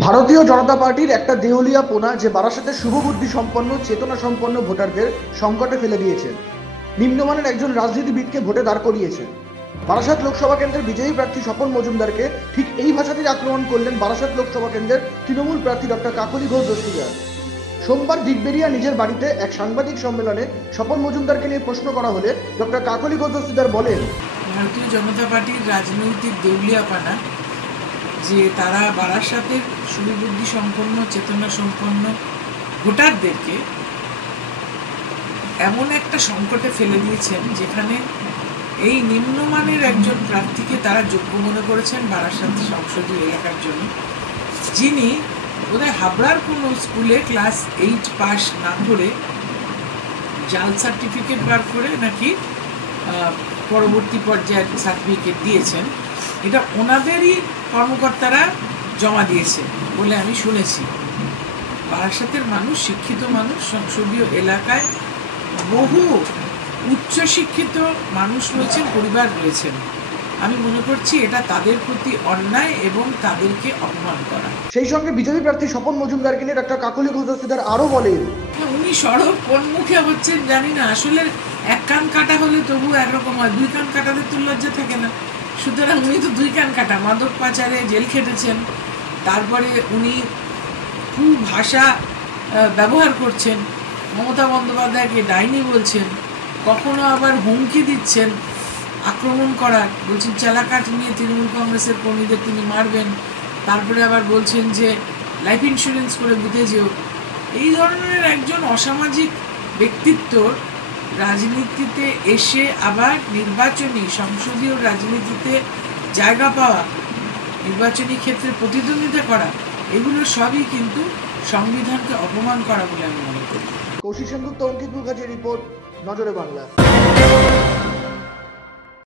ভারতীয় জনতা পার্টির একটা দেউলিয়া পোনা যে বারাসাতের শুভবুদ্ধি সম্পন্ন চেতনা সম্পন্ন ভোটারদের সংকটে ফেলে দিয়েছে। নিম্নমানের একজন রাজনীতিবিদকে ভোটে দাঁড় করিয়েছে। বারাসাত লোকসভা কেন্দ্রের বিজয়ী প্রার্থী স্বপন মজুমদারকে ঠিক এই ভাষাতেই আক্রমণ করলেন বারাসাত লোকসভা কেন্দ্রের তৃণমূল প্রার্থী ডক্টর কাকলি ঘোষ দস্তিদার। সোমবার দিগবেরিয়া নিজের বাড়িতে এক সাংবাদিক সম্মেলনে স্বপন মজুমদারকে নিয়ে প্রশ্ন করা হলে ডক্টর কাকলি ঘোষ দস্তিদার বলেন, ভারতীয় জনতা পার্টির রাজনৈতিক দেউলিয়াপানা যে তারা বারাসাতের সুবিবুদ্ধি সম্পন্ন চেতনা সম্পন্ন ভোটারদেরকে এমন একটা সংকটে ফেলে দিয়েছেন যেখানে এই নিম্নমানের একজন প্রার্থীকে তারা যোগ্য মনে করেছেন বারাসাত সংসদীয় এলাকার জন্য, যিনি বোধহয় হাবড়ার কোনো স্কুলে ক্লাস 8 পাস না করে জাল সার্টিফিকেট বার করে নাকি পরবর্তী পর্যায়ের সার্টিফিকেট দিয়েছেন। এটা ওনাদেরই কর্মকর্তারা জমা দিয়েছে বলে আমি শুনেছি। বারাসাতের মানুষ, শিক্ষিত মানুষ, সংসদীয় এলাকায় বহু উচ্চশিক্ষিত মানুষ রয়েছেন, পরিবার রয়েছেন। আমি মনে করছি এটা তাদের প্রতি অন্যায় এবং তাদেরকে অপমান করা। সেই সঙ্গে বিজেপি প্রার্থী স্বপন মজুমদারকে নিয়ে ডক্টর কাকলি ঘোষ দস্তিদার আরও বলেন, উনি সড়ক কোন মুখে হচ্ছেন জানি না। আসলে এক কান কাটা হলে তবু একরকম হয়, দুই কান কাটাতে তো লজ্জা থাকে না। সুতরাং উনি তো দুই কান কাটা, মাদক পাচারে জেল খেটেছেন, তারপরে উনি খুব ভাষা ব্যবহার করছেন, মমতা বন্দ্যোপাধ্যায়কে ডাইনি বলছেন, কখনো আবার হুমকি দিচ্ছেন আক্রমণ করার, বলছেন চালাকাঠ নিয়ে তৃণমূল কংগ্রেসের কর্মীদের তিনি মারবেন, তারপরে আবার বলছেন যে লাইফ ইন্স্যুরেন্স করে বুঝে যেও। এই ধরনের একজন অসামাজিক ব্যক্তিত্বর রাজনীতিতে এসে আবার নির্বাচনী সংসদীয় রাজনীতিতে জায়গা পাওয়া, নির্বাচনী ক্ষেত্রে প্রতিদ্বন্দ্বিতা করা, এগুলো সবই কিন্তু সংবিধানকে অপমান করা বলে আমি মনে করি। কৌশিক সেনগুপ্ত, অঙ্কিত মুখার্জির রিপোর্ট, নজরে বাংলা।